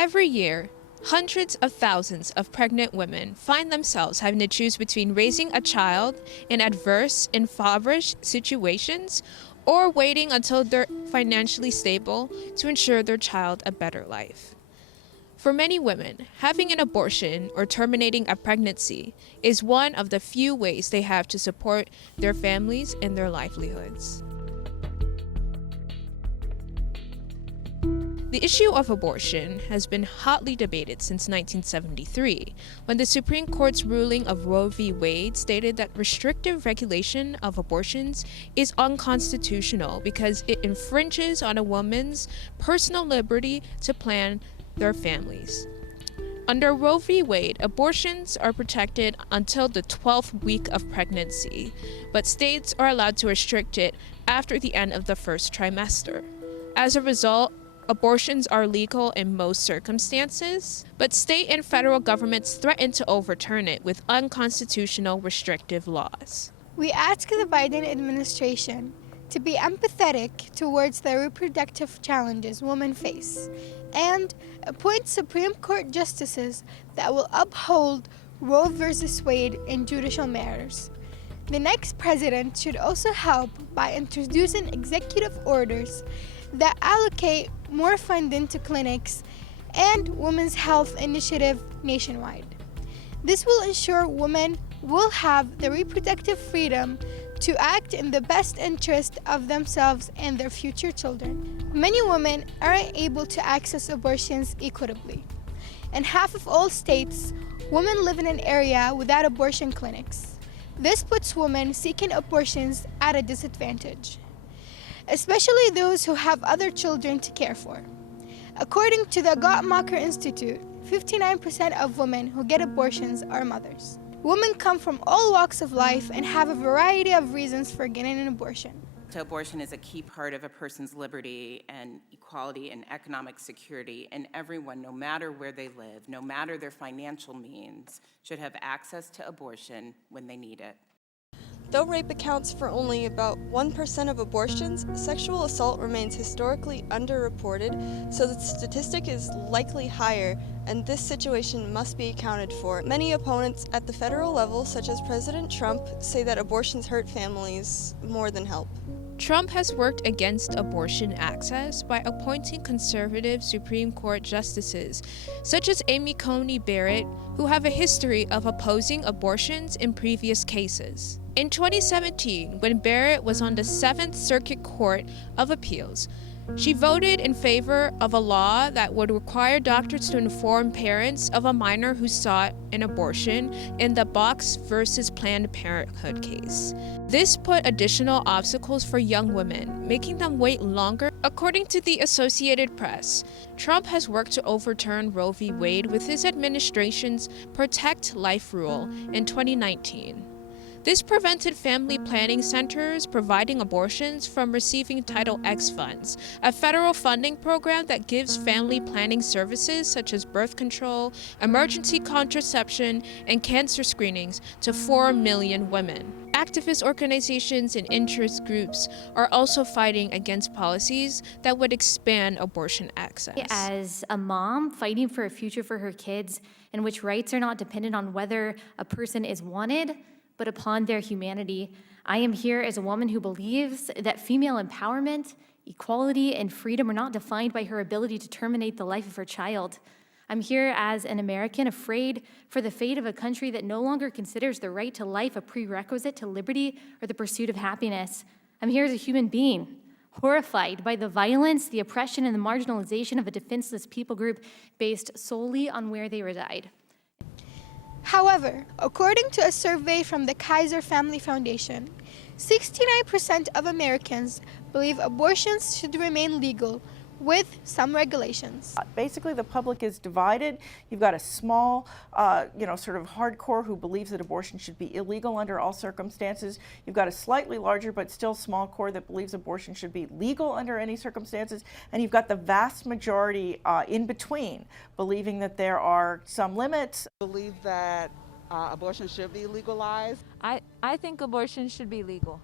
Every year, hundreds of thousands of pregnant women find themselves having to choose between raising a child in adverse, impoverished situations or waiting until they're financially stable to ensure their child a better life. For many women, having an abortion or terminating a pregnancy is one of the few ways they have to support their families and their livelihoods. The issue of abortion has been hotly debated since 1973, when the Supreme Court's ruling of Roe v. Wade stated that restrictive regulation of abortions is unconstitutional because it infringes on a woman's personal liberty to plan their families. Under Roe v. Wade, abortions are protected until the 12th week of pregnancy, but states are allowed to restrict it after the end of the first trimester. As a result, abortions are legal in most circumstances, but state and federal governments threaten to overturn it with unconstitutional restrictive laws. We ask the Biden administration to be empathetic towards the reproductive challenges women face and appoint Supreme Court justices that will uphold Roe v. Wade in judicial matters. The next president should also help by introducing executive orders that allocate more funding to clinics and women's health initiative nationwide. This will ensure women will have the reproductive freedom to act in the best interest of themselves and their future children. Many women aren't able to access abortions equitably. In half of all states, women live in an area without abortion clinics. This puts women seeking abortions at a disadvantage, especially those who have other children to care for. According to the Gottmacher Institute, 59% of women who get abortions are mothers. Women come from all walks of life and have a variety of reasons for getting an abortion. So abortion is a key part of a person's liberty and equality and economic security, and everyone, no matter where they live, no matter their financial means, should have access to abortion when they need it. Though rape accounts for only about 1% of abortions, sexual assault remains historically underreported, so the statistic is likely higher, and this situation must be accounted for. Many opponents at the federal level, such as President Trump, say that abortions hurt families more than help. Trump has worked against abortion access by appointing conservative Supreme Court justices, such as Amy Coney Barrett, who have a history of opposing abortions in previous cases. In 2017, when Barrett was on the 7th Circuit Court of Appeals, she voted in favor of a law that would require doctors to inform parents of a minor who sought an abortion in the Box versus Planned Parenthood case. This put additional obstacles for young women, making them wait longer. According to the Associated Press, Trump has worked to overturn Roe v. Wade with his administration's Protect Life rule in 2019. This prevented family planning centers providing abortions from receiving Title X funds, a federal funding program that gives family planning services such as birth control, emergency contraception, and cancer screenings to 4 million women. Activist organizations and interest groups are also fighting against policies that would expand abortion access. As a mom fighting for a future for her kids in which rights are not dependent on whether a person is wanted, but upon their humanity, I am here as a woman who believes that female empowerment, equality, and freedom are not defined by her ability to terminate the life of her child. I'm here as an American afraid for the fate of a country that no longer considers the right to life a prerequisite to liberty or the pursuit of happiness. I'm here as a human being, horrified by the violence, the oppression, and the marginalization of a defenseless people group based solely on where they reside. However, according to a survey from the Kaiser Family Foundation, 69% of Americans believe abortions should remain legal with some regulations. Basically, the public is divided. You've got a small, sort of hardcore who believes that abortion should be illegal under all circumstances. You've got a slightly larger but still small core that believes abortion should be legal under any circumstances. And you've got the vast majority in between, believing that there are some limits. I believe that abortion should be legalized. I think abortion should be legal.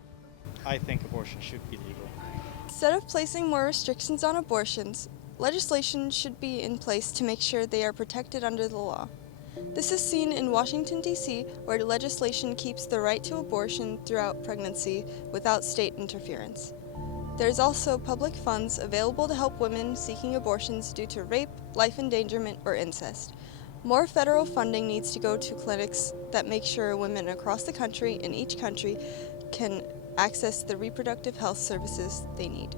I think abortion should be legal. Instead of placing more restrictions on abortions, legislation should be in place to make sure they are protected under the law. This is seen in Washington, D.C., where legislation keeps the right to abortion throughout pregnancy without state interference. There's also public funds available to help women seeking abortions due to rape, life endangerment, or incest. More federal funding needs to go to clinics that make sure women across the country, in each country, can access the reproductive health services they need.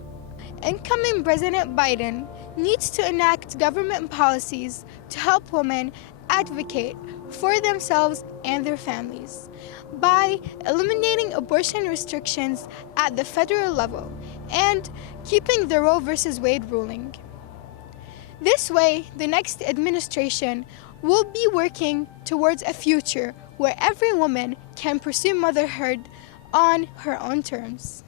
Incoming President Biden needs to enact government policies to help women advocate for themselves and their families by eliminating abortion restrictions at the federal level and keeping the Roe v. Wade ruling. This way, the next administration will be working towards a future where every woman can pursue motherhood on her own terms.